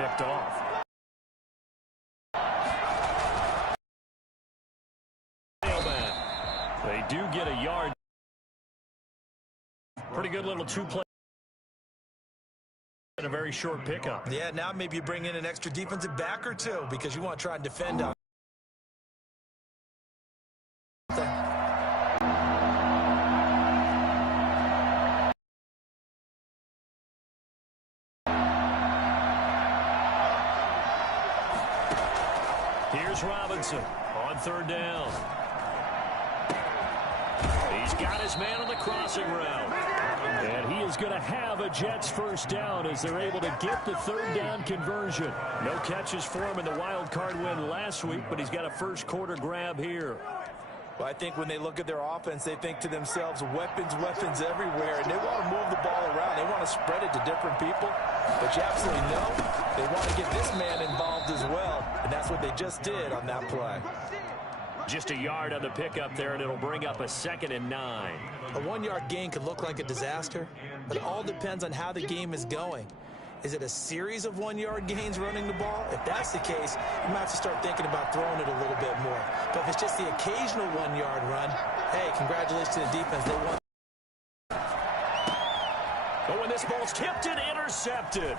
picked off. They do get a yard. Pretty good little two-play. And a very short pickup. Yeah, now maybe you bring in an extra defensive back or two because you want to try and defend out. Here's Robinson on third down. He's got his man on the crossing route. And he is going to have a Jets first down as they're able to get the third down conversion. No catches for him in the wild card win last week, but he's got a first quarter grab here. Well, I think when they look at their offense, they think to themselves, weapons, weapons everywhere, and they want to move the ball around. They want to spread it to different people. But you absolutely know they want to get this man involved as well, and that's what they just did on that play. Just a yard on the pickup there, and it'll bring up a 2nd and 9. A 1-yard gain could look like a disaster, but it all depends on how the game is going. Is it a series of 1-yard gains running the ball? If that's the case, you might have to start thinking about throwing it a little bit more. But if it's just the occasional 1-yard run, hey, congratulations to the defense. They won. But when this ball's tipped and intercepted.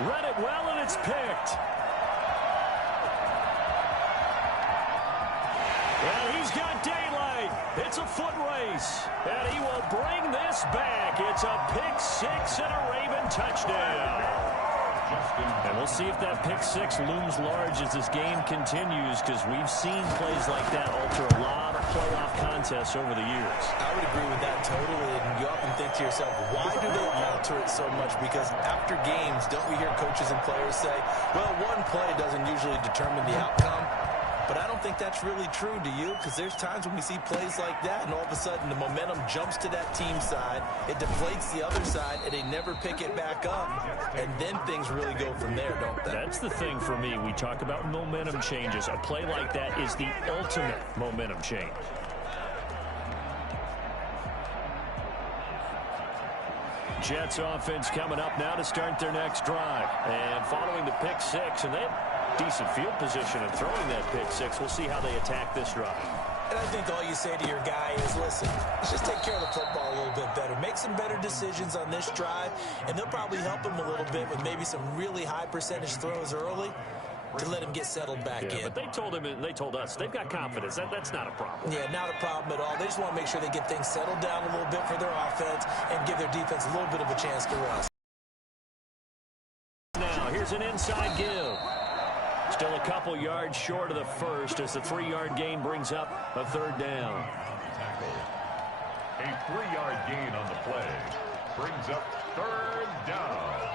Read it well, and it's picked. And he's got daylight. It's a foot race. And he will bring this back. It's a pick six and a Raven touchdown. And we'll see if that pick six looms large as this game continues, because we've seen plays like that alter a lot of playoff contests over the years. I would agree with that totally. And you often think to yourself, why do they alter it so much? Because after games, don't we hear coaches and players say, well, one play doesn't usually determine the outcome? But I don't think that's really true, do you? Because there's times when we see plays like that, and all of a sudden the momentum jumps to that team side, it deflates the other side, and they never pick it back up. And then things really go from there, don't they? That's the thing for me. We talk about momentum changes. A play like that is the ultimate momentum change. Jets offense coming up now to start their next drive. And following the pick six, and they have decent field position and throwing that pick six. We'll see how they attack this drive. And I think all you say to your guy is, listen, let's just take care of the football a little bit better. Make some better decisions on this drive, and they'll probably help him a little bit with maybe some really high percentage throws early to let him get settled back in. But they told him, and they told us, they've got confidence. That's not a problem. Yeah, not a problem at all. They just want to make sure they get things settled down a little bit for their offense and give their defense a little bit of a chance to rest. Now, here's an inside give. Still a couple yards short of the first as the 3-yard gain brings up a third down. A 3-yard gain on the play brings up third down.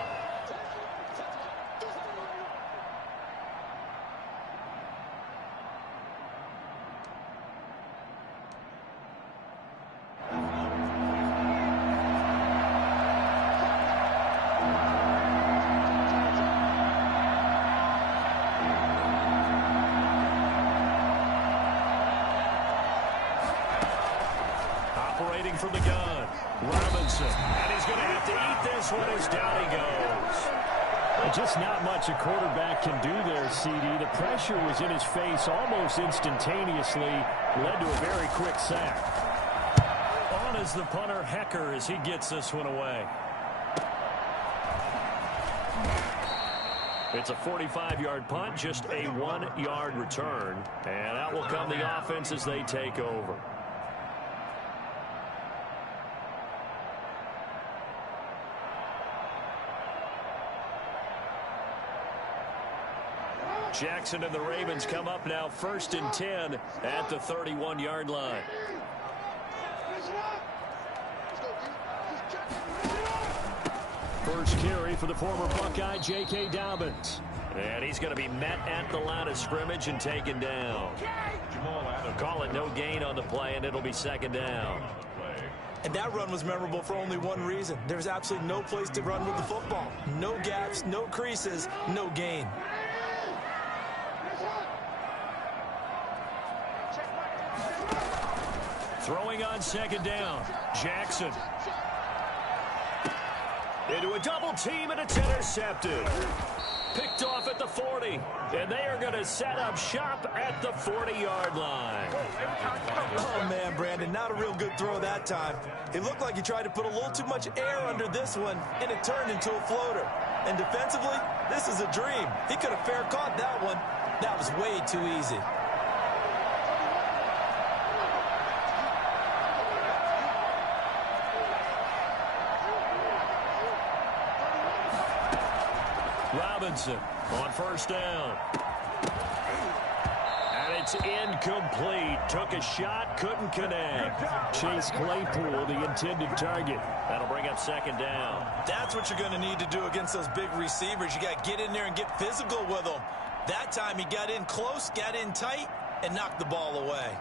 From the gun, Robinson, and he's going to have to eat this one as down he goes. Just not much a quarterback can do there, CD. The pressure was in his face almost instantaneously, led to a very quick sack. On is the punter, Hecker, as he gets this one away. It's a 45-yard punt, just a 1-yard return, and out will come the offense as they take over. Jackson and the Ravens come up now 1st and 10 at the 31-yard line. First carry for the former Buckeye, J.K. Dobbins. And he's going to be met at the line of scrimmage and taken down. They'll call it no gain on the play, and it'll be 2nd down. And that run was memorable for only one reason. There's absolutely no place to run with the football. No gaps, no creases, no gain. Throwing on 2nd down, Jackson. Into a double team, and it's intercepted. Picked off at the 40. And they are going to set up shop at the 40-yard line. Oh, man, Brandon, not a real good throw that time. It looked like he tried to put a little too much air under this one, and it turned into a floater. And defensively, this is a dream. He could have fair caught that one. That was way too easy. Robinson on first down. And it's incomplete. Took a shot, couldn't connect. Chase Claypool, the intended target. That'll bring up second down. That's what you're going to need to do against those big receivers. You got to get in there and get physical with them. That time he got in close, got in tight, and knocked the ball away.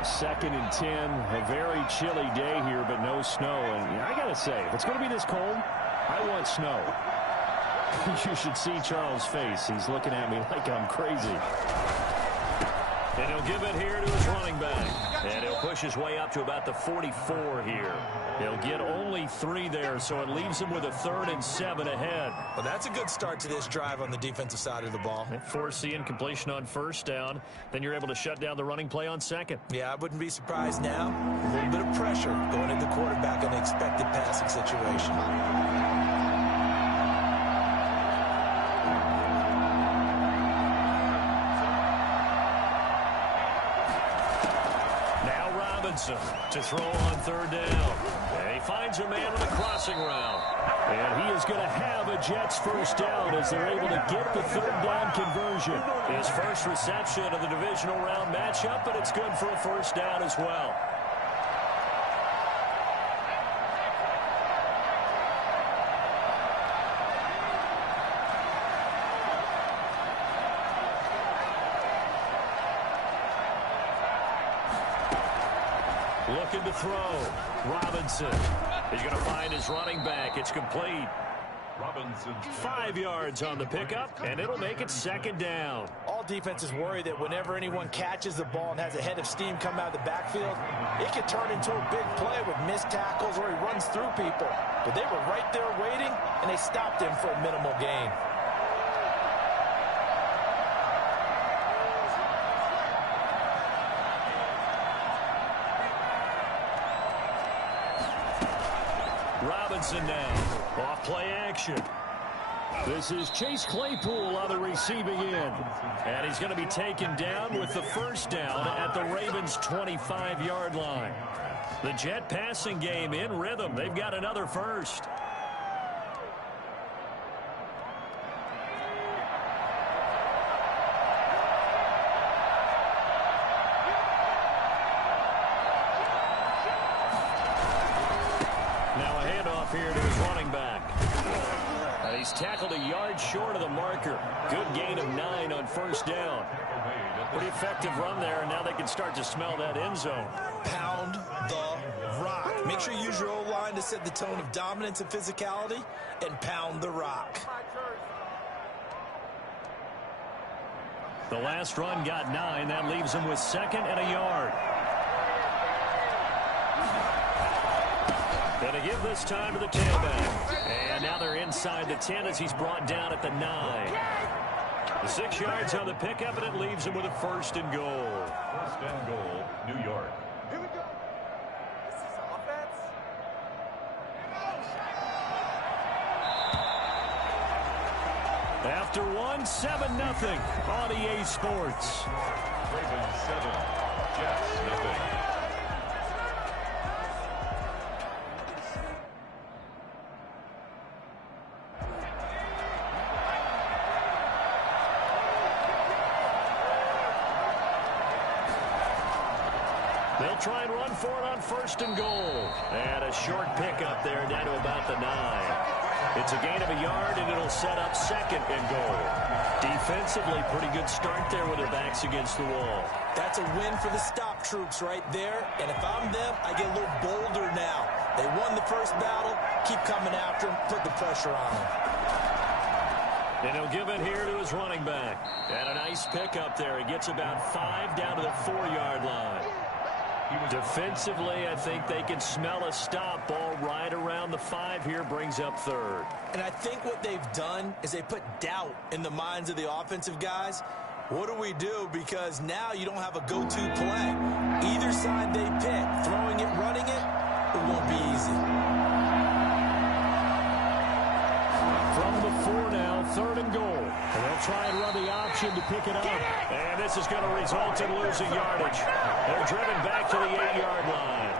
2nd and 10. A very chilly day here, but no snow. And I got to say, if it's going to be this cold, I want snow. You should see Charles' face. He's looking at me like I'm crazy. And he'll give it here to his running back. And he'll push his way up to about the 44 here. He'll get only 3 there, so it leaves him with a 3rd and 7 ahead. Well, that's a good start to this drive on the defensive side of the ball. Force the incompletion on first down. Then you're able to shut down the running play on second. Yeah, I wouldn't be surprised now. A little bit of pressure going into the quarterback in an expected passing situation. To throw on 3rd down. And he finds a man on a crossing route. And he is going to have a Jets first down as they're able to get the 3rd down conversion. His first reception of the divisional round matchup, but it's good for a first down as well. Looking to throw. Robinson. He's going to find his running back. It's complete. Robinson. 5 yards on the pickup, and it'll make it second down. All defenses worry that whenever anyone catches the ball and has a head of steam come out of the backfield, it can turn into a big play with missed tackles or he runs through people. But they were right there waiting, and they stopped him for a minimal gain. Robinson now. Off play action. This is Chase Claypool on the receiving end. And he's going to be taken down with the first down at the Ravens' 25-yard line. The Jet passing game in rhythm. They've got another first. Here to his running back. And he's tackled a yard short of the marker. Good gain of 9 on first down. Pretty effective run there, and now they can start to smell that end zone. Pound the rock. Make sure you use your O-line to set the tone of dominance and physicality, and pound the rock. The last run got 9. That leaves him with 2nd and a yard. Going to give this time to the tailback. And now they're inside the 10 as he's brought down at the 9. The 6 yards on the pickup, and it leaves him with a 1st and goal. 1st and goal, New York. Here we go. This is offense. After 7-0 on EA Sports. Ravens 7, Jets 0. They'll try and run for it on 1st and goal. And a short pickup there down to about the 9. It's a gain of a yard, and it'll set up 2nd and goal. Defensively, pretty good start there with their backs against the wall. That's a win for the stop troops right there. And if I'm them, I get a little bolder now. They won the first battle. Keep coming after them. Put the pressure on them. And he'll give it here to his running back. And a nice pickup there. He gets about 5 down to the 4-yard line. Defensively, I think they can smell a stop. Ball right around the 5 here, brings up third. And I think what they've done is they put doubt in the minds of the offensive guys. What do we do? Because now you don't have a go-to play. Either side they pick, throwing it, running it, it won't be easy. From the 4 now, 3rd and goal. And they'll try and run the option to pick it up. And this is going to result in losing yardage. They're driven back to the 8-yard line.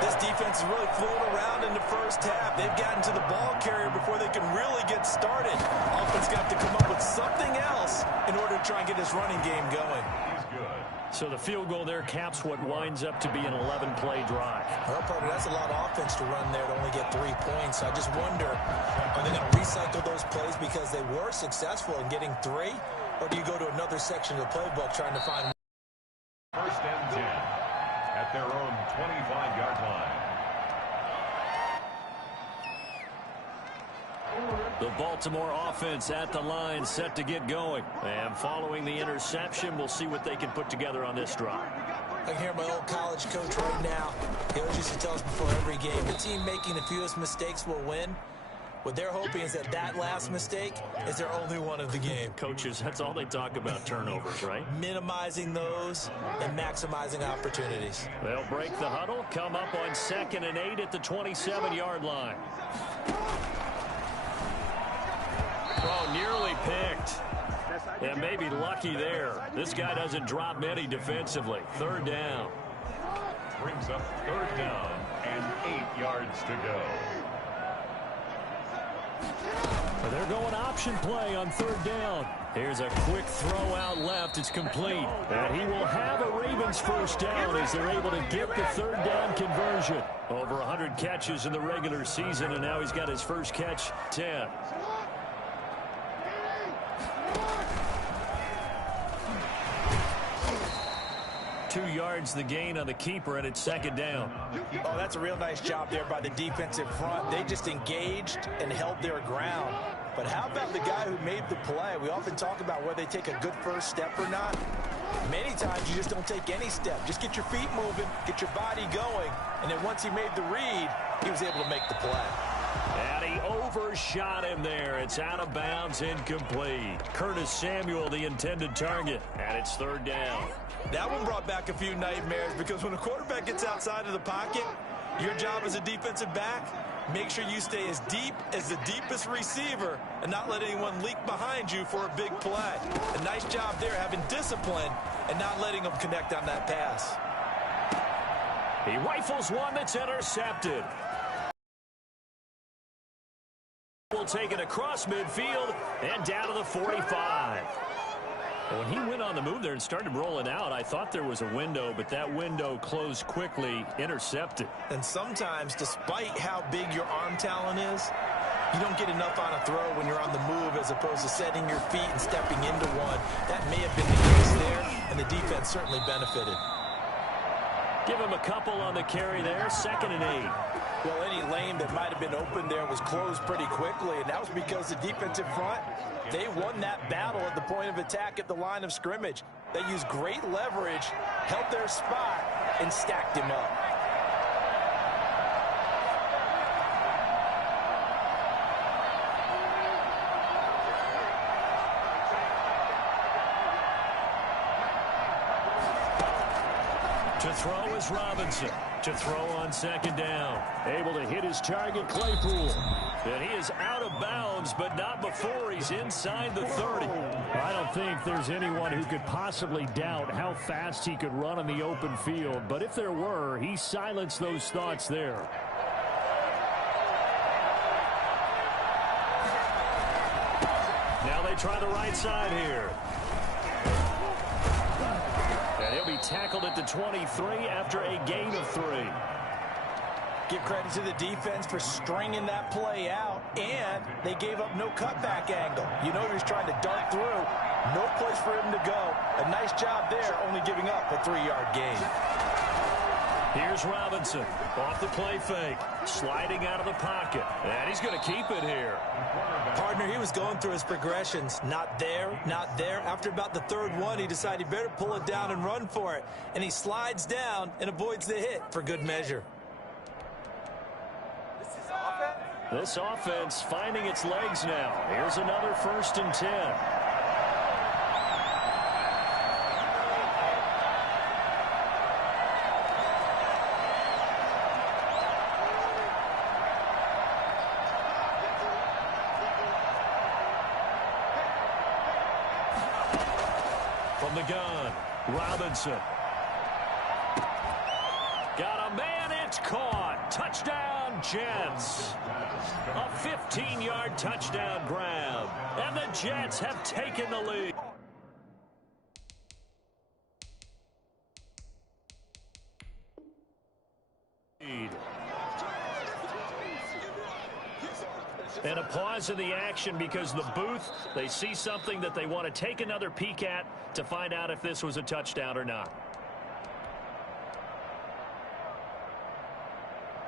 This defense is really fooling around in the first half. They've gotten to the ball carrier before they can really get started. Offense got to come up with something else in order to try and get this running game going. He's good. So the field goal there caps what winds up to be an 11-play drive. Well, partner, that's a lot of offense to run there to only get 3 points. I just wonder, are they going to recycle those plays because they were successful in getting 3? Or do you go to another section of the playbook trying to find... 1st and 10 at their own 25-yard line. The Baltimore offense at the line, set to get going. And following the interception, we'll see what they can put together on this drive. I can hear my old college coach right now. He always used to tell us before every game, the team making the fewest mistakes will win. What they're hoping is that last mistake is their only one of the game. Coaches, that's all they talk about, turnovers, right? Minimizing those and maximizing opportunities. They'll break the huddle, come up on 2nd and 8 at the 27-yard line. Oh, nearly picked. And maybe lucky there. This guy doesn't drop many defensively. 3rd down. Brings up 3rd down and 8 yards to go. They're going option play on 3rd down. Here's a quick throw out left. It's complete. And he will have a Ravens 1st down as they're able to get the 3rd down conversion. Over 100 catches in the regular season, and now he's got his first catch, 10. Two yards the gain on the keeper, and it's 2nd down. Oh, that's a real nice job there by the defensive front. They just engaged and held their ground. But how about the guy who made the play? We often talk about whether they take a good first step or not. Many times you just don't take any step. Just get your feet moving, get your body going, and then once he made the read, he was able to make the play. And he overshot him there. It's out of bounds, incomplete. Curtis Samuel, the intended target, and it's 3rd down. That one brought back a few nightmares because when a quarterback gets outside of the pocket, your job as a defensive back, make sure you stay as deep as the deepest receiver and not let anyone leak behind you for a big play. A nice job there having discipline and not letting them connect on that pass. He rifles one that's intercepted. Will take it across midfield and down to the 45. When he went on the move there and started rolling out, I thought there was a window, but that window closed quickly, intercepted. And sometimes, despite how big your arm talent is, you don't get enough on a throw when you're on the move as opposed to setting your feet and stepping into one. That may have been the case there, and the defense certainly benefited. Give him a couple on the carry there, 2nd and 8. Well, any lane that might have been open there was closed pretty quickly, and that was because the defensive front, they won that battle at the point of attack at the line of scrimmage. They used great leverage, held their spot, and stacked him up. To throw is Robinson. To throw on 2nd down. Able to hit his target, Claypool. And he is out of bounds, but not before he's inside the 30. I don't think there's anyone who could possibly doubt how fast he could run on the open field. But if there were, he silenced those thoughts there. Now they try the right side here. And he'll be tackled at the 23 after a gain of 3. Give credit to the defense for stringing that play out, and they gave up no cutback angle. You know he was trying to dart through. No place for him to go. A nice job there, only giving up a 3-yard gain. Here's Robinson off the play fake, sliding out of the pocket, and he's going to keep it here. Partner, he was going through his progressions. Not there, not there. After about the third one, he decided he better pull it down and run for it. And he slides down and avoids the hit for good measure. This offense finding its legs now. Here's another 1st and 10. From the gun, Robinson. Got a man, it's caught. Touchdown, Jets. A 15-yard touchdown grab. And the Jets have taken the lead. And a pause in the action because the booth, they see something that they want to take another peek at to find out if this was a touchdown or not.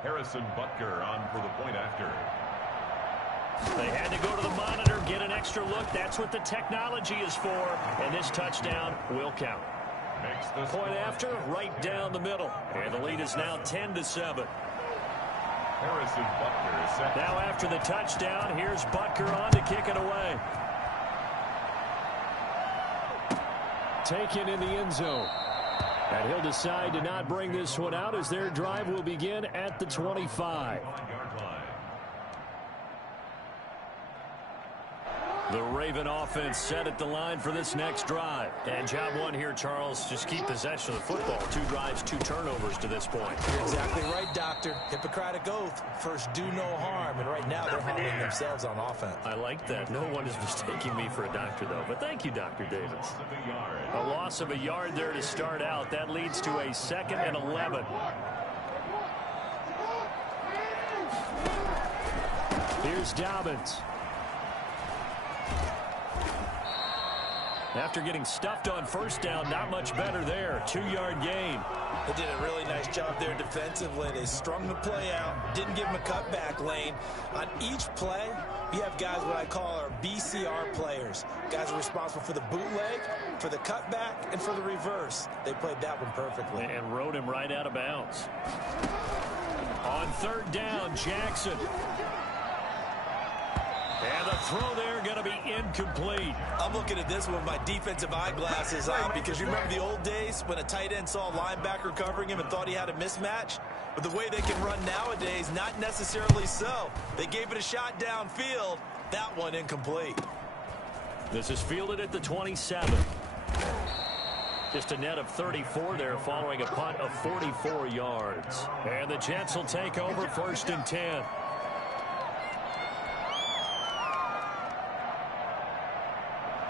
Harrison Butker on for the point after. They had to go to the monitor, get an extra look. That's what the technology is for. And this touchdown will count. Point after, right down the middle. And the lead is now 10-7. Harrison Butker is set. Now after the touchdown, here's Butker on to kick it away. Taken in the end zone. And he'll decide to not bring this one out as their drive will begin at the 25. The Raven offense set at the line for this next drive. And job one here, Charles, just keep possession of the football. 2 drives, 2 turnovers to this point. You're exactly right, Doctor. Hippocratic oath. First, do no harm. And right now, they're harming themselves on offense. I like that. No one is mistaking me for a doctor, though. But thank you, Dr. Davis. A loss of a yard there to start out. That leads to a 2nd and 11. Here's Dobbins. After getting stuffed on 1st down, not much better there. 2-yard gain. They did a really nice job there defensively. They strung the play out, didn't give him a cutback lane. On each play, you have guys what I call our BCR players. Guys are responsible for the bootleg, for the cutback, and for the reverse. They played that one perfectly. And rode him right out of bounds. On 3rd down, Jackson. And the throw there going to be incomplete. I'm looking at this one with my defensive eyeglasses on because you remember the old days when a tight end saw a linebacker covering him and thought he had a mismatch? But the way they can run nowadays, not necessarily so. They gave it a shot downfield. That one incomplete. This is fielded at the 27. Just a net of 34 there following a punt of 44 yards. And the Jets will take over 1st and 10.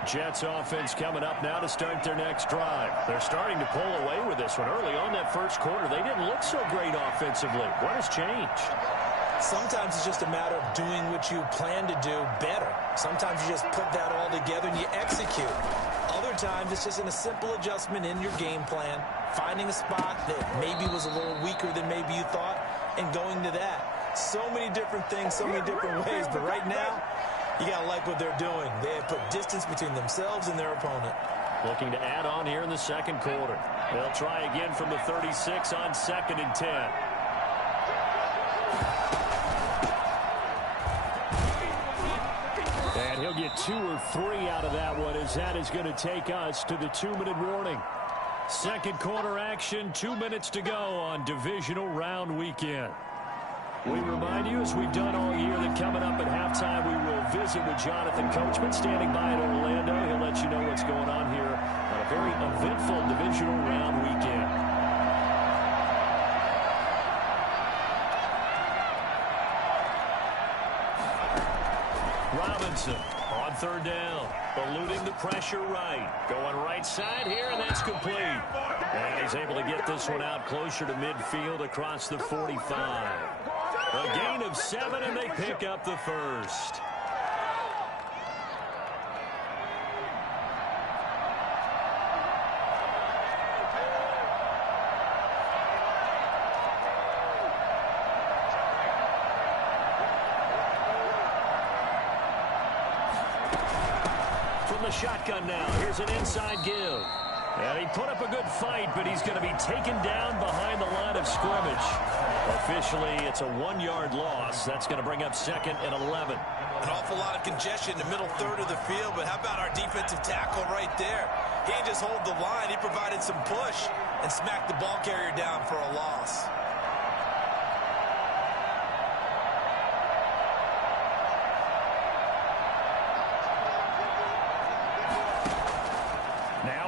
Jets offense coming up now to start their next drive. They're starting to pull away with this one. Early on that 1st quarter, they didn't look so great offensively. What has changed? Sometimes it's just a matter of doing what you plan to do better. Sometimes you just put that all together and you execute. Other times it's just a simple adjustment in your game plan, finding a spot that maybe was a little weaker than maybe you thought, and going to that. So many different things, so many different ways, but right now, you got to like what they're doing. They have put distance between themselves and their opponent. Looking to add on here in the 2nd quarter. They'll try again from the 36 on 2nd and 10. And he'll get 2 or 3 out of that one as that is going to take us to the 2-minute warning. 2nd quarter action, 2 minutes to go on divisional round weekend. We remind you, as we've done all year, that coming up at halftime, we will visit with Jonathan Coachman standing by in Orlando. He'll let you know what's going on here on a very eventful divisional round weekend. Robinson on 3rd down, eluding the pressure right. Going right side here, and that's complete. And he's able to get this one out closer to midfield across the 45. A gain of 7, and they pick up the 1st. the shotgun now. Here's an inside give. And he put up a good fight, but he's going to be taken down behind the line of scrimmage. Officially, it's a 1-yard loss. That's going to bring up 2nd and 11. An awful lot of congestion in the middle third of the field, but how about our defensive tackle right there? He didn't just hold the line. He provided some push and smacked the ball carrier down for a loss.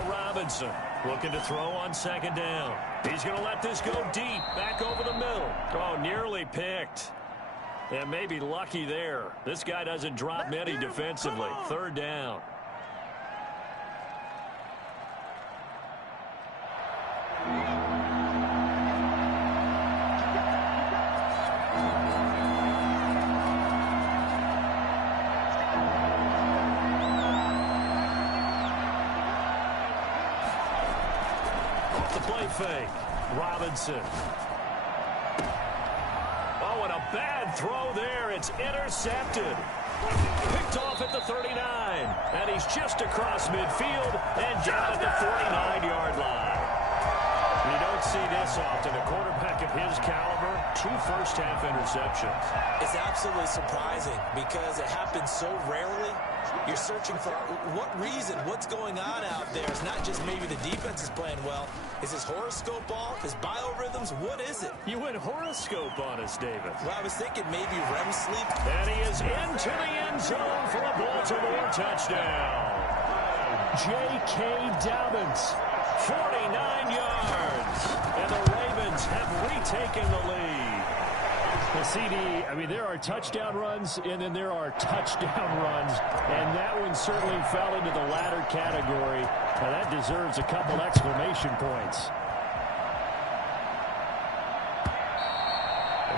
Robinson looking to throw on 2nd down. He's going to let this go deep, back over the middle. Oh, nearly picked. And maybe lucky there. This guy doesn't drop many defensively. 3rd down. Fake. Robinson. Oh, and a bad throw there. It's intercepted. Picked off at the 39. And he's just across midfield and down at the 49-yard line. You don't see this often. A quarterback of his caliber, 2 first-half interceptions. It's absolutely surprising because it happens so rarely. You're searching for what reason, what's going on out there. It's not just maybe the defense is playing well. Is his horoscope off? His biorhythms? What is it? You went horoscope on us, David. Well, I was thinking maybe REM sleep. And he is into the end zone for a Baltimore touchdown. J.K. Dobbins, 49 yards. And the Ravens have retaken the lead. The CD, I mean, there are touchdown runs, and then there are touchdown runs, and that one certainly fell into the latter category. Now, that deserves a couple exclamation points.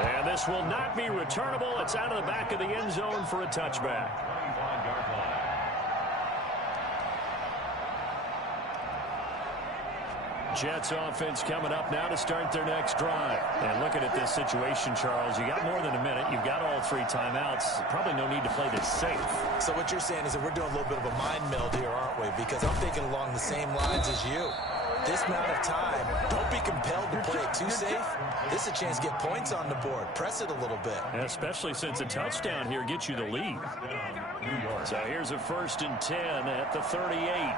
And this will not be returnable. It's out of the back of the end zone for a touchback. Jets offense coming up now to start their next drive. And looking at this situation, Charles, you got more than a minute. You've got all 3 timeouts. Probably no need to play this safe. So what you're saying is that we're doing a little bit of a mind meld here, aren't we? Because I'm thinking along the same lines as you. This amount of time, don't be compelled to play it too safe. This is a chance to get points on the board. Press it a little bit. And especially since a touchdown here gets you the lead. So here's a 1st and 10 at the 38.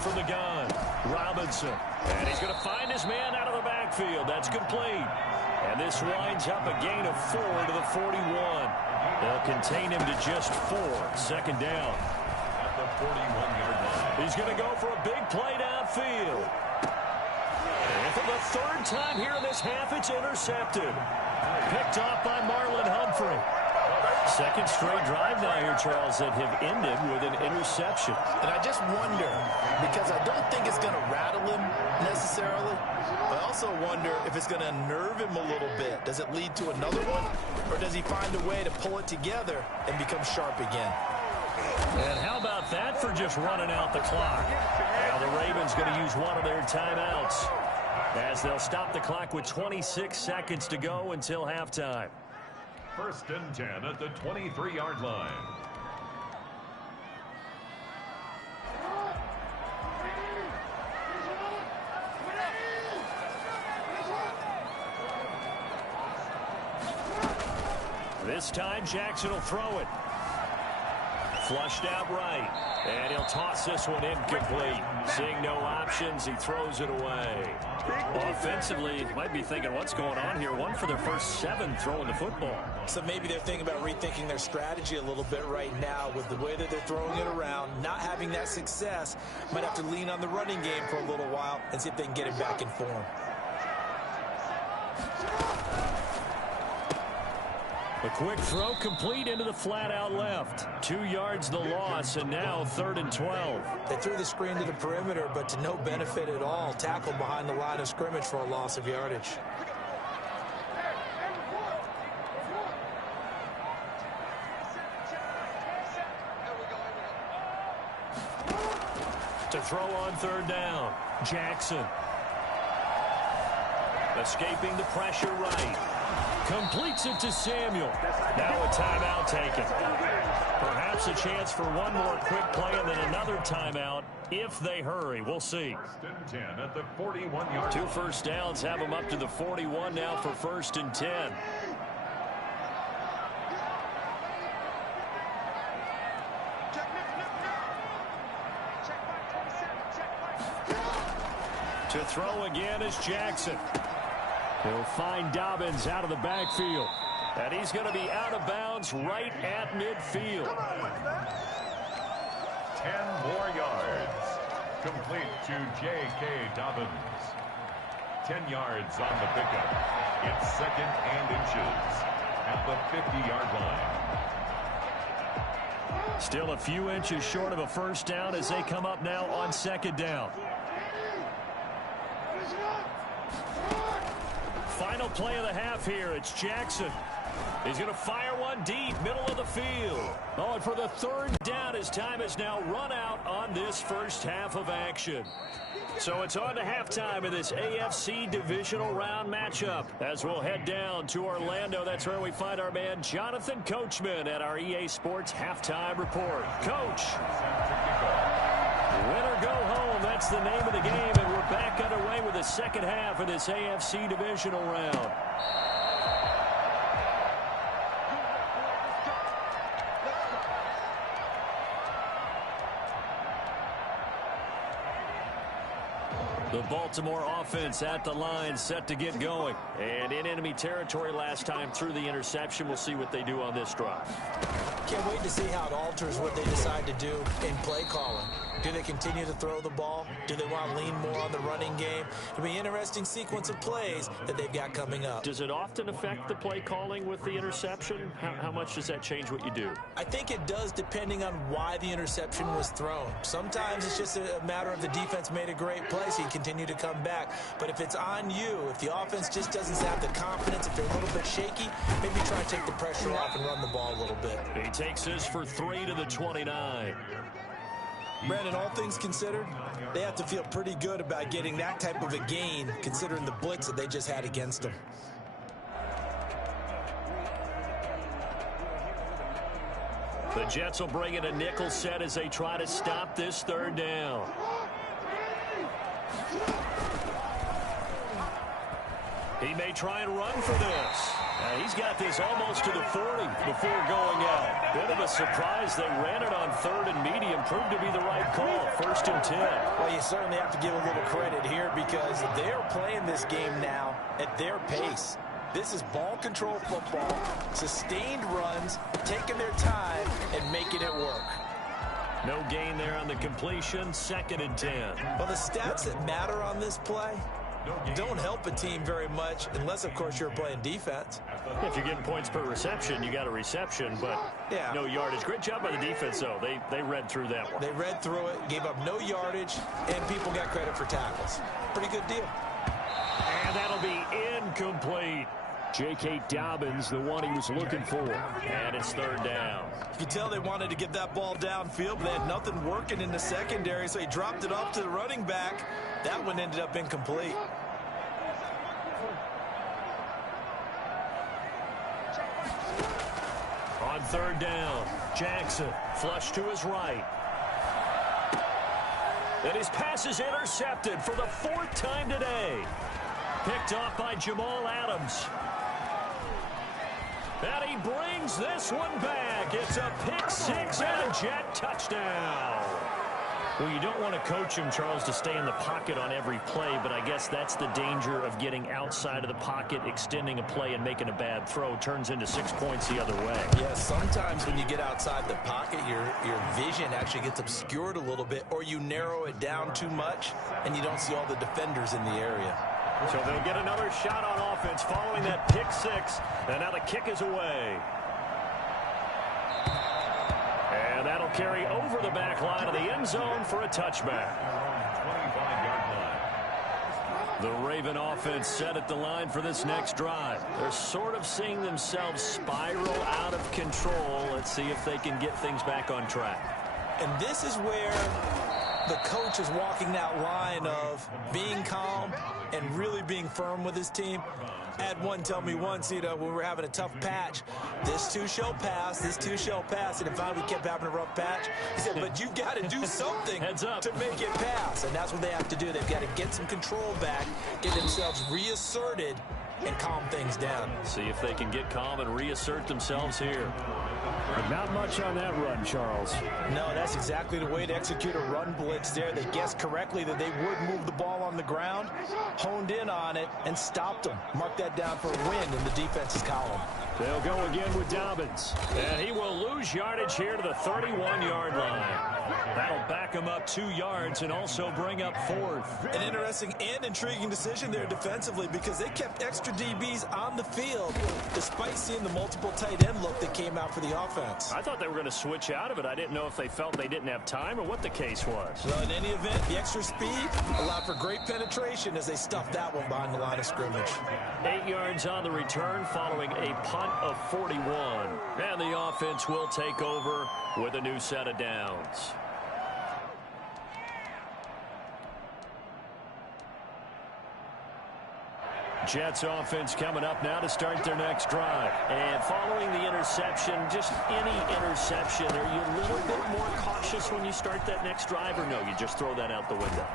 From the gun, Robinson, and he's going to find his man out of the backfield. That's complete. And this winds up a gain of 4 to the 41. They'll contain him to just 4. 2nd down. At the 41-yard line. He's going to go for a big play downfield. And for the 3rd time here in this half, it's intercepted. Picked off by Marlon Humphrey. 2nd straight drive now here, Charles, that have ended with an interception. And I just wonder, because I don't think it's going to rattle him necessarily, but I also wonder if it's going to unnerve him a little bit. Does it lead to another one, or does he find a way to pull it together and become sharp again? And how about that for just running out the clock? Now the Ravens going to use one of their timeouts as they'll stop the clock with 26 seconds to go until halftime. 1st and 10 at the 23-yard line. This time Jackson will throw it. Flushed out right. And he'll toss this one incomplete. Seeing no options, he throws it away. Offensively, you might be thinking, what's going on here? 1 for their first 7 throwing the football. So maybe they're thinking about rethinking their strategy a little bit right now with the way that they're throwing it around, not having that success. Might have to lean on the running game for a little while and see if they can get it back in form. A quick throw complete into the flat out left. 2 yards the loss, and now 3rd and 12. They threw the screen to the perimeter, but to no benefit at all. Tackled behind the line of scrimmage for a loss of yardage. To throw on 3rd down, Jackson. Escaping the pressure right. Completes it to Samuel. Now a timeout taken. Perhaps a chance for one more quick play and then another timeout if they hurry. We'll see. 10 at the 41-yard line. 2 first downs have them up to the 41 now for 1st and 10. To throw again is Jackson. He'll find Dobbins out of the backfield. And he's going to be out of bounds right at midfield. 10 more yards. Complete to J.K. Dobbins. 10 yards on the pickup. It's 2nd and inches at the 50-yard line. Still a few inches short of a first down as they come up now on 2nd down. Final play of the half here. It's Jackson. He's going to fire one deep, middle of the field. Oh, and for the 3rd down, his time is now run out on this first half of action. So it's on to halftime of this AFC divisional round matchup. As we'll head down to Orlando, that's where we find our man Jonathan Coachman at our EA Sports Halftime Report. Coach. Win or go home, that's the name of the game, and we're back underway with the second half of this AFC divisional round. The Baltimore offense at the line, set to get going. And in enemy territory last time through the interception. We'll see what they do on this drive. Can't wait to see how it alters what they decide to do in play calling. Do they continue to throw the ball? Do they want to lean more on the running game? It'll be an interesting sequence of plays that they've got coming up. Does it often affect the play calling with the interception? How much does that change what you do? I think it does depending on why the interception was thrown. Sometimes it's just a matter of the defense made a great play, so you continue to come back. But if it's on you, if the offense just doesn't have the confidence, if they're a little bit shaky, maybe try and take the pressure off and run the ball a little bit. He takes this for 3 to the 29. Brandon, all things considered, they have to feel pretty good about getting that type of a gain, considering the blitz that they just had against them. The Jets will bring in a nickel set as they try to stop this 3rd down. He may try and run for this. He's got this almost to the 40 before going out. Bit of a surprise. They ran it on 3rd and medium. Proved to be the right call. 1st and 10. Well, you certainly have to give a little credit here because they're playing this game now at their pace. This is ball control football, sustained runs, taking their time and making it work. No gain there on the completion. 2nd and 10. Well, the stats that matter on this play don't help a team very much unless, of course, you're playing defense. If you're getting points per reception, you got a reception, but no yardage. Great job by the defense, though. They read through that one. They read through it, gave up no yardage, and people got credit for tackles. Pretty good deal. And that'll be incomplete. J.K. Dobbins, the one he was looking for. And it's 3rd down. You can tell they wanted to get that ball downfield, but they had nothing working in the secondary, so he dropped it off to the running back. That one ended up incomplete. On 3rd down, Jackson flush to his right. And his pass is intercepted for the 4th time today. Picked off by Jamal Adams. And he brings this one back. It's a pick 6 and a Jet touchdown. Well, you don't want to coach him, Charles, to stay in the pocket on every play, but I guess that's the danger of getting outside of the pocket, extending a play, and making a bad throw. Turns into 6 points the other way. Yeah, sometimes when you get outside the pocket, your vision actually gets obscured a little bit, or you narrow it down too much, and you don't see all the defenders in the area. So they'll get another shot on offense following that pick 6, and now the kick is away. And that'll carry over the back line of the end zone for a touchback. The Raven offense set at the line for this next drive. They're sort of seeing themselves spiral out of control. Let's see if they can get things back on track. And this is where The coach is walking that line of being calm and really being firm with his team. I had one tell me once, when we were having a tough patch, this too shall pass, this too shall pass. And finally we kept having a rough patch. He said, but you've got to do something to make it pass. And that's what they have to do. They've got to get some control back, get themselves reasserted, and calm things down. See if they can get calm and reassert themselves here. But not much on that run, Charles. No, that's exactly the way to execute a run blitz there. They guessed correctly that they would move the ball on the ground, honed in on it, and stopped them. Mark that down for a win in the defense's column. They'll go again with Dobbins. And he will lose yardage here to the 31-yard line. That'll back him up 2 yards and also bring up 4th. An interesting and intriguing decision there defensively because they kept extra DBs on the field despite seeing the multiple tight end look that came out for the offense. I thought they were going to switch out of it. I didn't know if they felt they didn't have time or what the case was. Well, in any event, the extra speed allowed for great penetration as they stuffed that one behind the line of scrimmage. 8 yards on the return following a punt of 41. And the offense will take over with a new set of downs. Jets offense coming up now to start their next drive. And following the interception, just any interception, are you a little bit more cautious when you start that next drive, or no, you just throw that out the window?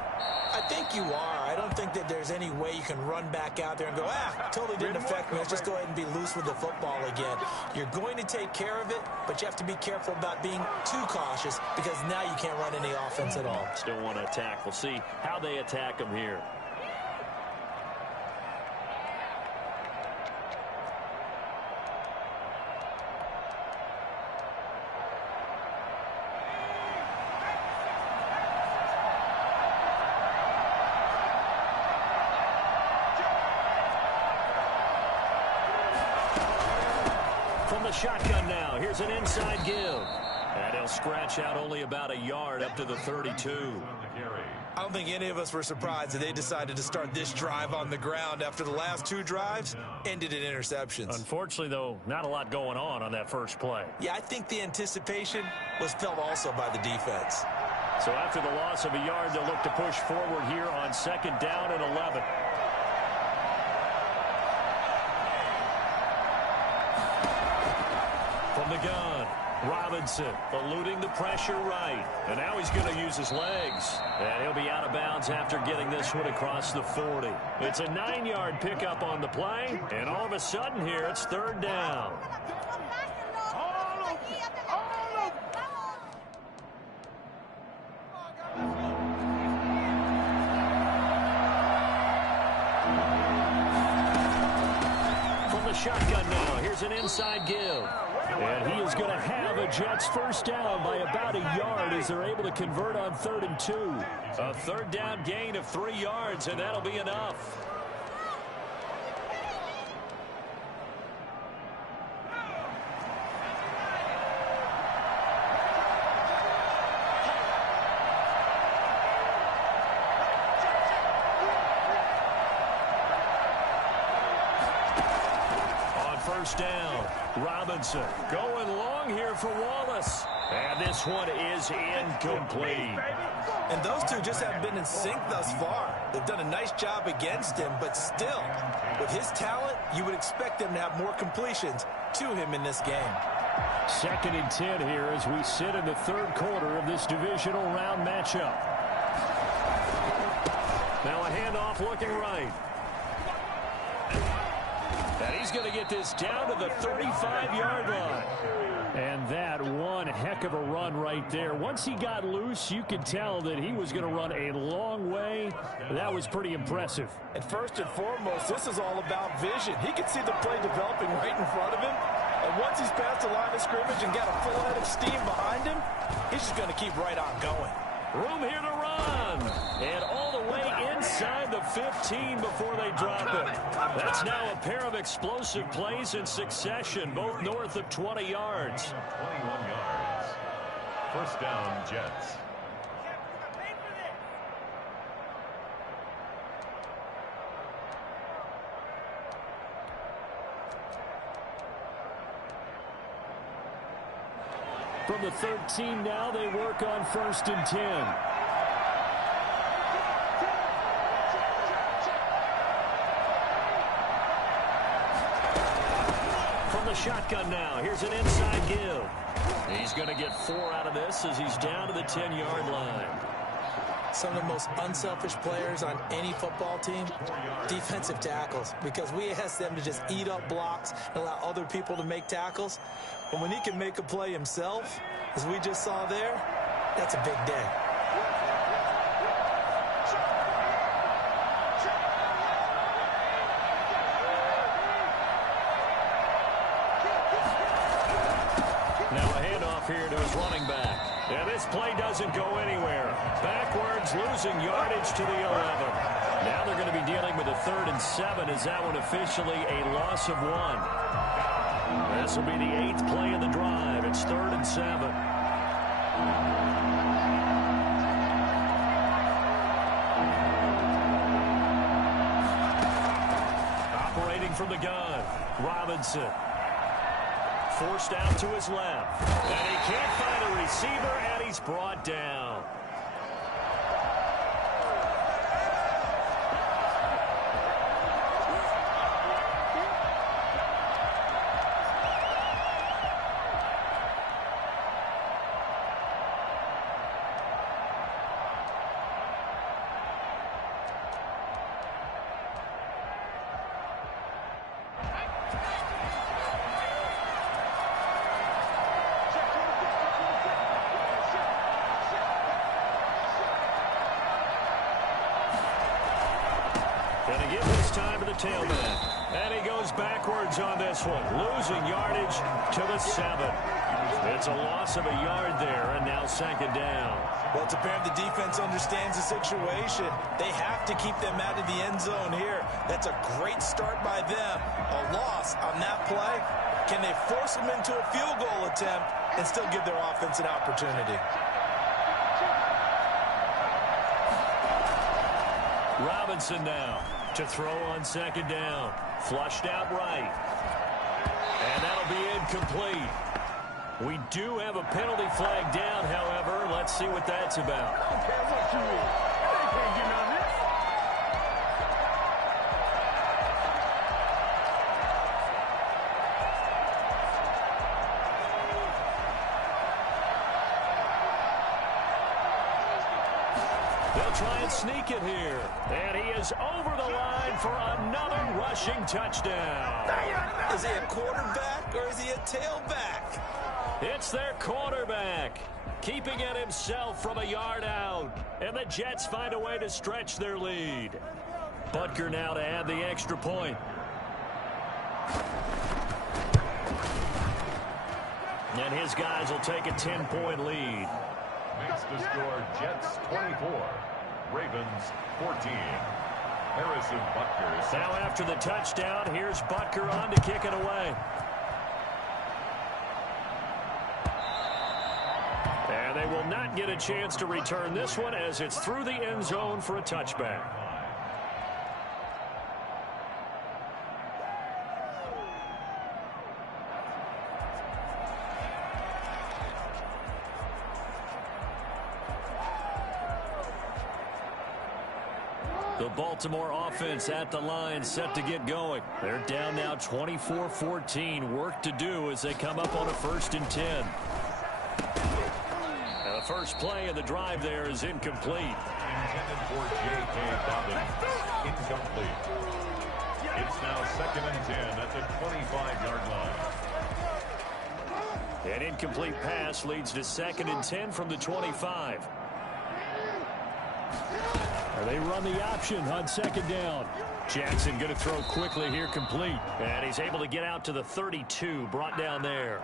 I think you are. I don't think that there's any way you can run back out there and go, totally didn't affect me. Let's just go ahead and be loose with the football again. You're going to take care of it, but you have to be careful about being too cautious because now you can't run any offense at all. Still want to attack. We'll see how they attack them here. Shotgun now. Here's an inside give. And he'll scratch out only about a yard up to the 32. I don't think any of us were surprised that they decided to start this drive on the ground after the last 2 drives ended in interceptions. Unfortunately, though, not a lot going on that first play. Yeah, I think the anticipation was felt also by the defense. So after the loss of a yard, they'll look to push forward here on 2nd down and 11. From the gun, Robinson eluding the pressure right. And now he's going to use his legs. And he'll be out of bounds after getting this one across the 40. It's a 9-yard pickup on the play. And all of a sudden here, it's 3rd down. From the shotgun now, here's an inside give. And he is going to have a Jets first down by about a yard as they're able to convert on 3rd and 2. A 3rd down gain of 3 yards, and that'll be enough. On 1st down, Robinson going long here for Wallace. And this one is incomplete. And those two just haven't been in sync thus far. They've done a nice job against him, but still, with his talent, you would expect them to have more completions to him in this game. 2nd and 10 here as we sit in the 3rd quarter of this divisional round matchup. Now a handoff looking right. And he's going to get this down to the 35-yard line. And that one heck of a run right there. Once he got loose, you could tell that he was going to run a long way. That was pretty impressive. And first and foremost, this is all about vision. He could see the play developing right in front of him. And once he's past the line of scrimmage and got a full head of steam behind him, he's just going to keep right on going. Room here to run. And all the way inside the 15 before they drop it. That's now a pair of explosive plays in succession, both north of 20 yards. 21 yards. First down, Jets. From the 13 now, they work on 1st and 10. the shotgun now. Here's an inside give. He's going to get 4 out of this as he's down to the 10-yard line. Some of the most unselfish players on any football team, defensive tackles, because we ask them to just eat up blocks and allow other people to make tackles. But when he can make a play himself, as we just saw there, that's a big day. Now a handoff here to his running back. And this play doesn't go anywhere. Backwards, losing yardage to the 11. Now they're going to be dealing with a 3rd and 7 as that one officially a loss of 1. This will be the 8th play of the drive. It's 3rd and 7. Operating from the gun, Robinson. Forced out to his left. And he can't find a receiver, and he's brought down. And he gives this time to the tailback. And he goes backwards on this one, losing yardage to the 7. It's a loss of a yard there, and now 2nd down. Well, it's apparent the defense understands the situation. They have to keep them out of the end zone here. That's a great start by them. A loss on that play. Can they force them into a field goal attempt and still give their offense an opportunity? Robinson now to throw on 2nd down. Flushed out right. And that'll be incomplete. We do have a penalty flag down, however. Let's see what that's about. I don't care what you mean. They can't get none of this. They'll try and sneak it here. And he is over the line for another rushing touchdown. Is he a quarterback or is he a tailback? It's their quarterback, keeping it himself from a yard out. And the Jets find a way to stretch their lead. Butker now to add the extra point. And his guys will take a 10-point lead. Makes the score Jets 24, Ravens 14. Harrison Butker. Now after the touchdown, here's Butker on to kick it away. And they will not get a chance to return this one as it's through the end zone for a touchback. The Baltimore offense at the line, set to get going. They're down now 24-14. Work to do as they come up on a 1st and 10. And the first play of the drive there is incomplete. Intended for J.K. Dobbins. Incomplete. It's now 2nd and 10 at the 25-yard line. An incomplete pass leads to 2nd and 10 from the 25. They run the option on 2nd down. Jackson going to throw quickly here, complete. And he's able to get out to the 32, brought down there.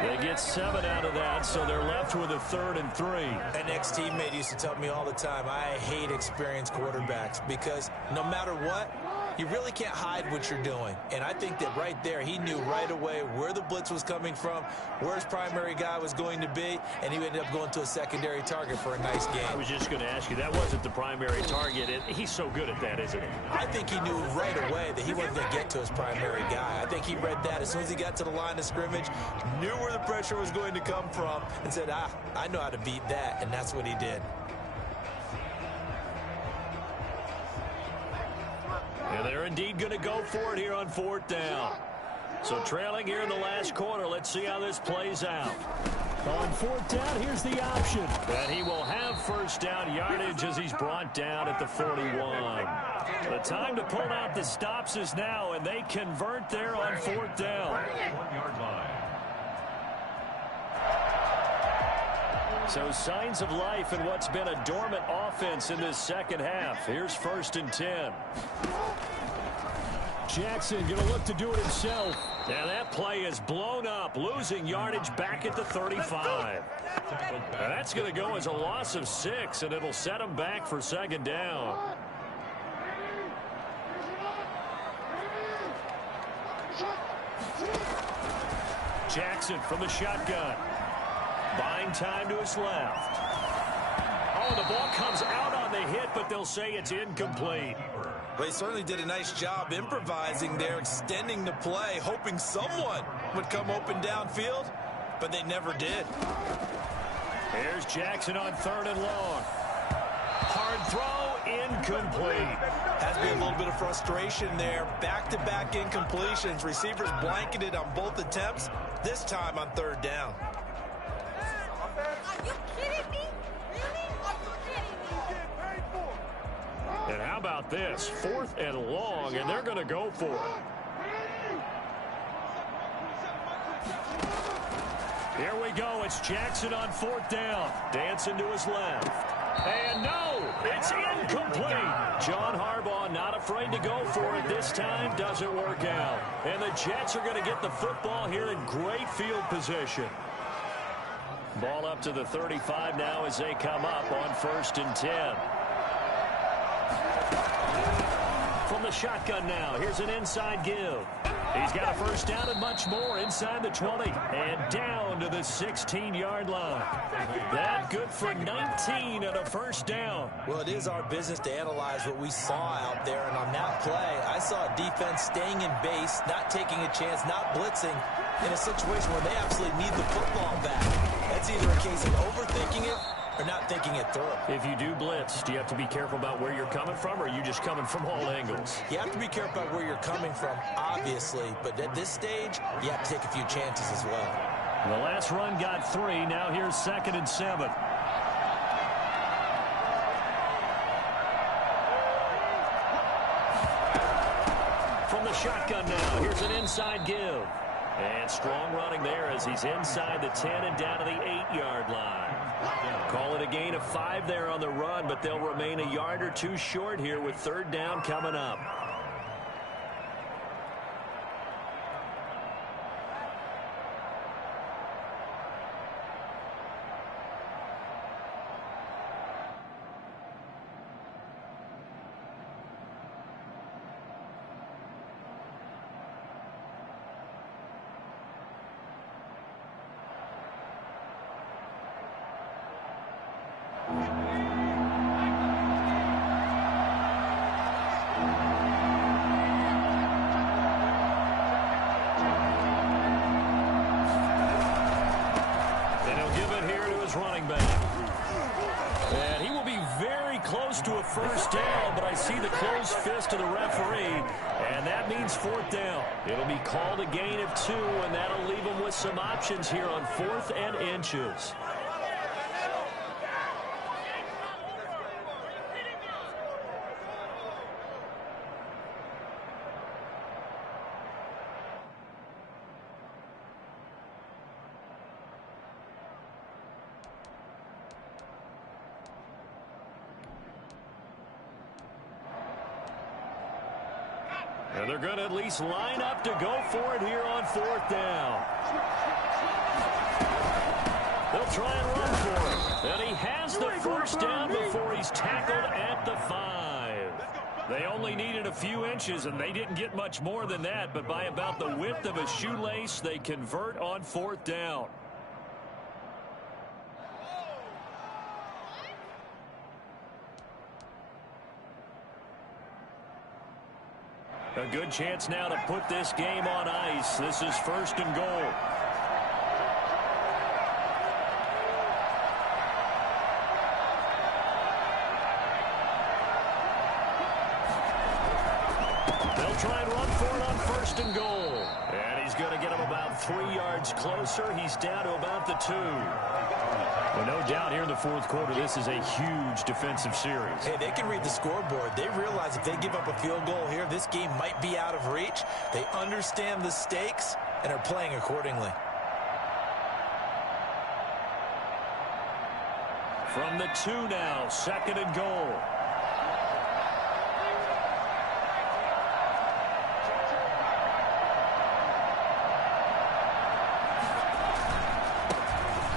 They get 7 out of that, so they're left with a 3rd and 3. An ex-teammate used to tell me all the time, I hate experienced quarterbacks because no matter what, you really can't hide what you're doing. And I think that right there, he knew right away where the blitz was coming from, where his primary guy was going to be, and he ended up going to a secondary target for a nice game. I was just going to ask you, that wasn't the primary target. He's so good at that, isn't he? I think he knew right away that he wasn't going to get to his primary guy. I think he read that as soon as he got to the line of scrimmage, knew where the pressure was going to come from, and said, I know how to beat that, and that's what he did. And they're indeed going to go for it here on 4th down. So trailing here in the last quarter. Let's see how this plays out. On fourth down, here's the option. And he will have first down yardage as he's brought down at the 41. The time to pull out the stops is now, and they convert there on fourth down. 1 yard line. So signs of life in what's been a dormant offense in this second half. Here's 1st and 10. Jackson going to look to do it himself. And that play is blown up, losing yardage back at the 35. And that's going to go as a loss of 6, and it'll set him back for 2nd down. Jackson from the shotgun. Buying time to his left. Oh, the ball comes out on the hit, but they'll say it's incomplete. Well, he certainly did a nice job improvising there, extending the play, hoping someone would come open downfield, but they never did. Here's Jackson on 3rd and long. Hard throw, incomplete. Has been a little bit of frustration there. Back-to-back incompletions. Receivers blanketed on both attempts, this time on 3rd down. Are you kidding me? Really? Are you kidding me? And how about this? 4th and long, and they're going to go for it. Here we go. It's Jackson on 4th down. Dancing to his left. And no, it's incomplete. John Harbaugh not afraid to go for it this time. Doesn't work out. And the Jets are going to get the football here in great field position. Ball up to the 35 now as they come up on 1st and 10. From the shotgun now, here's an inside give. He's got a first down and much more inside the 20 and down to the 16-yard line. That good for 19 and a first down. Well, it is our business to analyze what we saw out there, and on that play, I saw a defense staying in base, not taking a chance, not blitzing, in a situation where they absolutely need the football back. That's either a case of overthinking it or not thinking it through. If you do blitz, do you have to be careful about where you're coming from, or are you just coming from all angles? You have to be careful about where you're coming from, obviously, but at this stage, you have to take a few chances as well. The last run got 3. Now here's 2nd and 7. From the shotgun now, here's an inside give. And strong running there as he's inside the 10 and down to the 8-yard line. Call it a gain of 5 there on the run, but they'll remain a yard or 2 short here with 3rd down coming up. To a first down, but I see the closed fist of the referee, and that means 4th down. It'll be called a gain of 2, and that'll leave them with some options here on 4th and inches. And they're going to at least line up to go for it here on 4th down. They'll try and run for it. And he has the first down before he's tackled at the 5. They only needed a few inches, and they didn't get much more than that. But by about the width of a shoelace, they convert on 4th down. A good chance now to put this game on ice. This is 1st and goal. They'll try and run for it on 1st and goal. And he's going to get him about 3 yards closer. He's down to about the 2. Well, no doubt here in the fourth quarter, this is a huge defensive series. Hey, they can read the scoreboard. They realize if they give up a field goal here, this game might be out of reach. They understand the stakes and are playing accordingly. From the 2 now, 2nd and goal.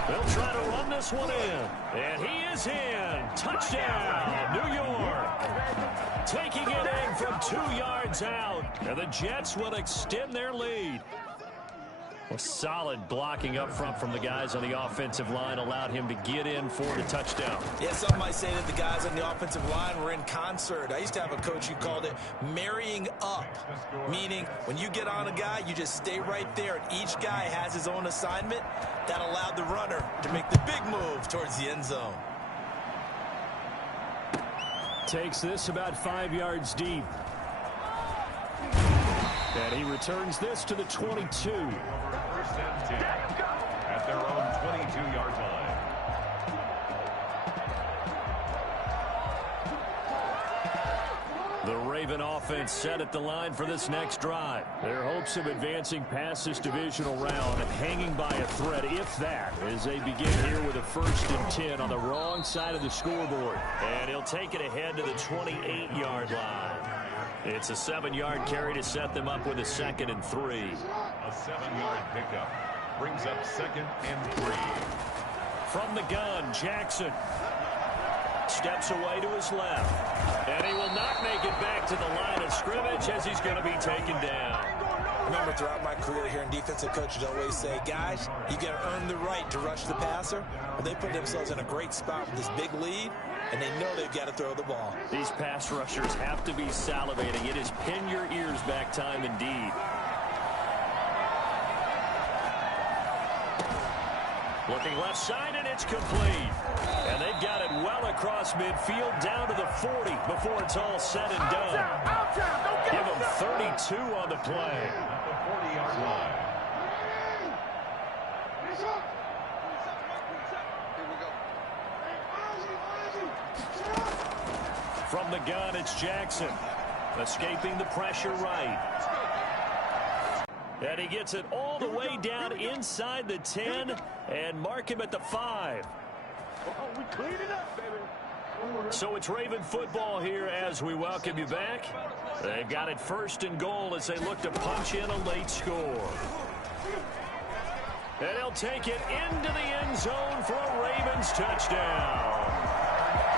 They'll try to run this one in. And he is in. Touchdown, New York. Taking it in from 2 yards out. And the Jets will extend their lead. Well, solid blocking up front from the guys on the offensive line allowed him to get in for the touchdown. Yeah, some might say that the guys on the offensive line were in concert. I used to have a coach who called it marrying up, meaning when you get on a guy, you just stay right there, and each guy has his own assignment. That allowed the runner to make the big move towards the end zone. Takes this about 5 yards deep. And he returns this to the 22. First and 10 at their own 22-yard line. The Raven offense set at the line for this next drive. Their hopes of advancing past this divisional round hanging by a thread, if that, as they begin here with a 1st and 10 on the wrong side of the scoreboard. And he'll take it ahead to the 28-yard line. It's a 7-yard carry to set them up with a 2nd and 3. A 7-yard pickup brings up 2nd and 3. From the gun, Jackson steps away to his left. And he will not make it back to the line of scrimmage as he's going to be taken down. Remember, throughout my career here in defensive coaches always say, guys, you got to earn the right to rush the passer. But they put themselves in a great spot with this big lead, and they know they've got to throw the ball. These pass rushers have to be salivating. It is pin your ears back time indeed. Looking left side, and it's complete. And they've got it well across midfield down to the 40 before it's all said and done. Give them 32 on the play. At the 40-yard line. From the gun, it's Jackson. Escaping the pressure right. And he gets it all the way down inside the 10 and mark him at the 5. We clean it up, baby. So it's Raven football here as we welcome you back. They've got it 1st and goal as they look to punch in a late score. And he'll take it into the end zone for a Ravens touchdown.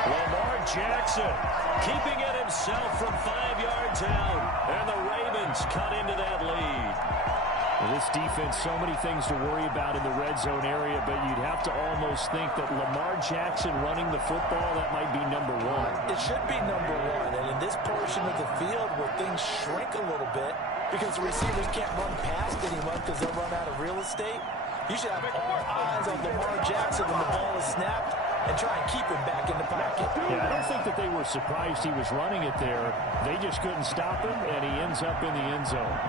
Lamar Jackson keeping it himself from 5 yards out. And the Ravens cut into that lead. Well, this defense, so many things to worry about in the red zone area, but you'd have to almost think that Lamar Jackson running the football, that might be number 1. It should be number 1, and in this portion of the field where things shrink a little bit because the receivers can't run past anyone because they'll run out of real estate, you should have all eyes on Lamar Jackson when the ball is snapped and try and keep him back in the pocket. Yeah, I don't think that they were surprised he was running it there. They just couldn't stop him, and he ends up in the end zone.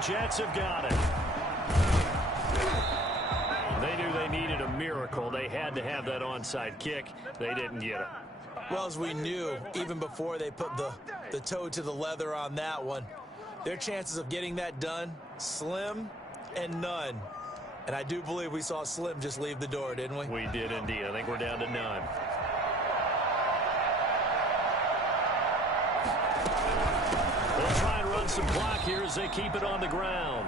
Jets have got it. They knew they needed a miracle. They had to have that onside kick. They didn't get it. Well, as we knew, even before they put the toe to the leather on that one, their chances of getting that done, slim and none. And I do believe we saw Slim just leave the door, didn't we? We did indeed. I think we're down to none. Some block here as they keep it on the ground.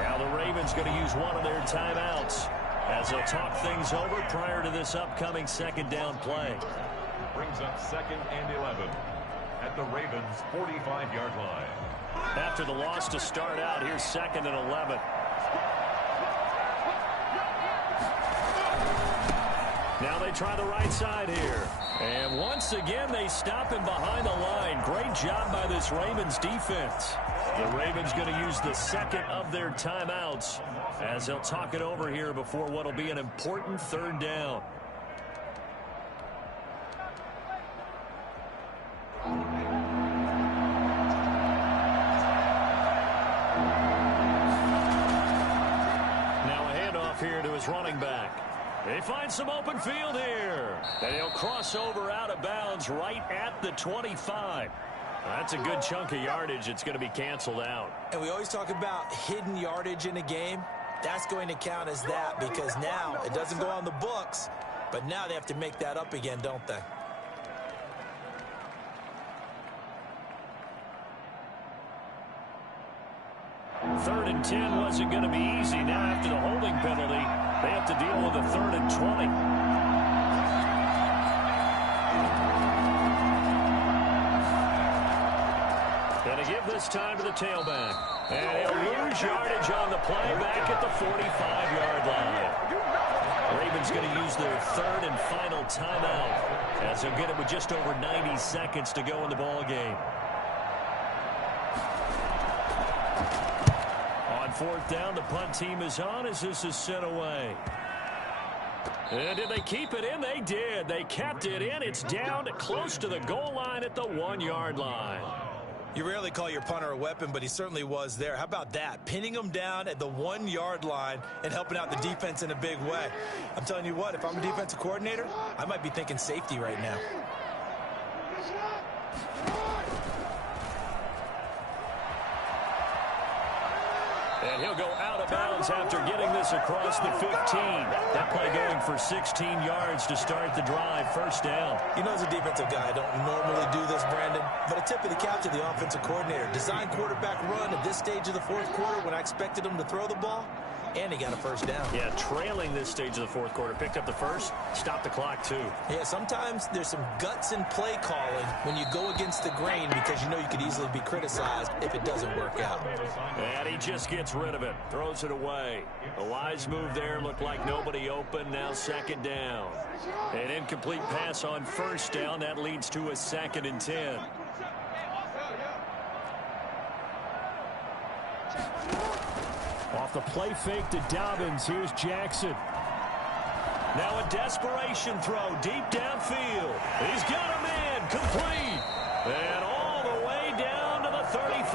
Now the Ravens going to use one of their timeouts as they'll talk things over prior to this upcoming 2nd down play. Brings up 2nd and 11 at the Ravens' 45-yard line. After the loss to start out, here's 2nd and 11. Now they try the right side here. And once again, they stop him behind the line. Great job by this Ravens defense. The Ravens going to use the 2nd of their timeouts as they'll talk it over here before what will be an important 3rd down. his running back. They find some open field here. And he'll cross over out of bounds right at the 25. That's a good chunk of yardage. It's going to be canceled out. And we always talk about hidden yardage in a game. That's going to count as that because now it doesn't go on the books, but now they have to make that up again, don't they? Third and 10 wasn't going to be easy. Now after the holding penalty, they have to deal with a 3rd and 20. Going to give this time to the tailback. And he'll lose yardage on the play back at the 45-yard line. Ravens going to use their 3rd and final timeout as they'll get it with just over 90 seconds to go in the ball game. On 4th down, the punt team is on as this is sent away. And did they keep it in? They did. They kept it in. It's down close to the goal line at the 1-yard line. You rarely call your punter a weapon, but he certainly was there. How about that? Pinning him down at the 1-yard line and helping out the defense in a big way. I'm telling you what, if I'm a defensive coordinator, I might be thinking safety right now. And he'll go out of bounds after getting this across the 15. That play going for 16 yards to start the drive. 1st down. You know, as a defensive guy, I don't normally do this, Brandon, but a tip of the cap to the offensive coordinator. Design quarterback run at this stage of the 4th quarter when I expected him to throw the ball, and he got a 1st down. Yeah, trailing this stage of the 4th quarter. Picked up the 1st, stopped the clock too. Yeah, sometimes there's some guts in play calling when you go against the grain because you know you could easily be criticized if it doesn't work out. And he just gets rid of it, throws it away. A wise move there, looked like nobody open, now 2nd down. An incomplete pass on 1st down, that leads to a 2nd and 10. Off the play fake to Dobbins, here's Jackson. Now a desperation throw deep downfield. He's got him in, complete. And all the way down to the 35.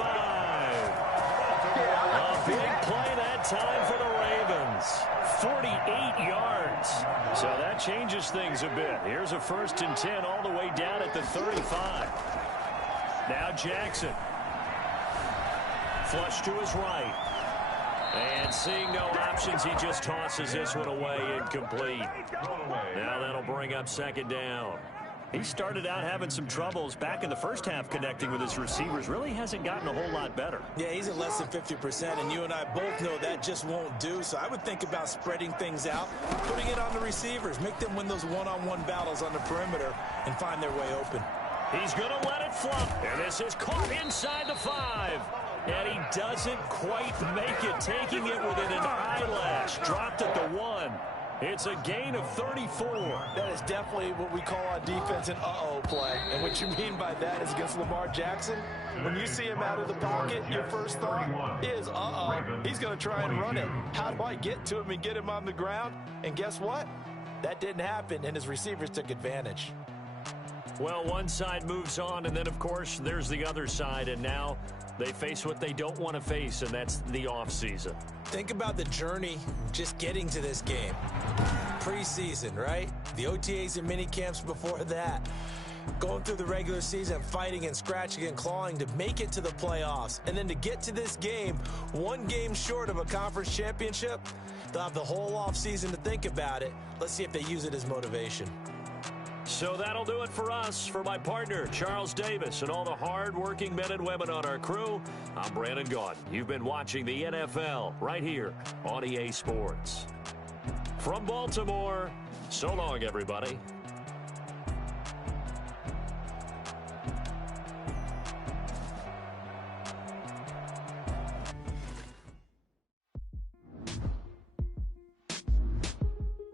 A big play that time for the Ravens. 48 yards. So that changes things a bit. Here's a 1st and 10 all the way down at the 35. Now Jackson. Flush to his right. And seeing no options, he just tosses this one away, incomplete. Now that'll bring up 2nd down. He started out having some troubles back in the 1st half connecting with his receivers. Really hasn't gotten a whole lot better. Yeah, he's at less than 50%, and you and I both know that just won't do. So I would think about spreading things out, putting it on the receivers, make them win those one-on-one battles on the perimeter and find their way open. He's going to let it flop, and this is caught inside the 5. And he doesn't quite make it, taking it within an eyelash. Dropped at the 1. It's a gain of 34. That is definitely what we call on defense an uh-oh play. And what you mean by that is against Lamar Jackson, when you see him out of the pocket, your first thought is, uh-oh, he's going to try and run it. How do I get to him and get him on the ground? And guess what? That didn't happen, and his receivers took advantage. Well, one side moves on, and then, of course, there's the other side, and now they face what they don't want to face, and that's the offseason. Think about the journey just getting to this game. Preseason, right? The OTAs and mini camps before that. Going through the regular season, fighting and scratching and clawing to make it to the playoffs. And then to get to this game, 1 game short of a conference championship, they'll have the whole offseason to think about it. Let's see if they use it as motivation. So that'll do it for us. For my partner, Charles Davis, and all the hard-working men and women on our crew, I'm Brandon Gaudin. You've been watching the NFL right here on EA Sports. From Baltimore, so long, everybody.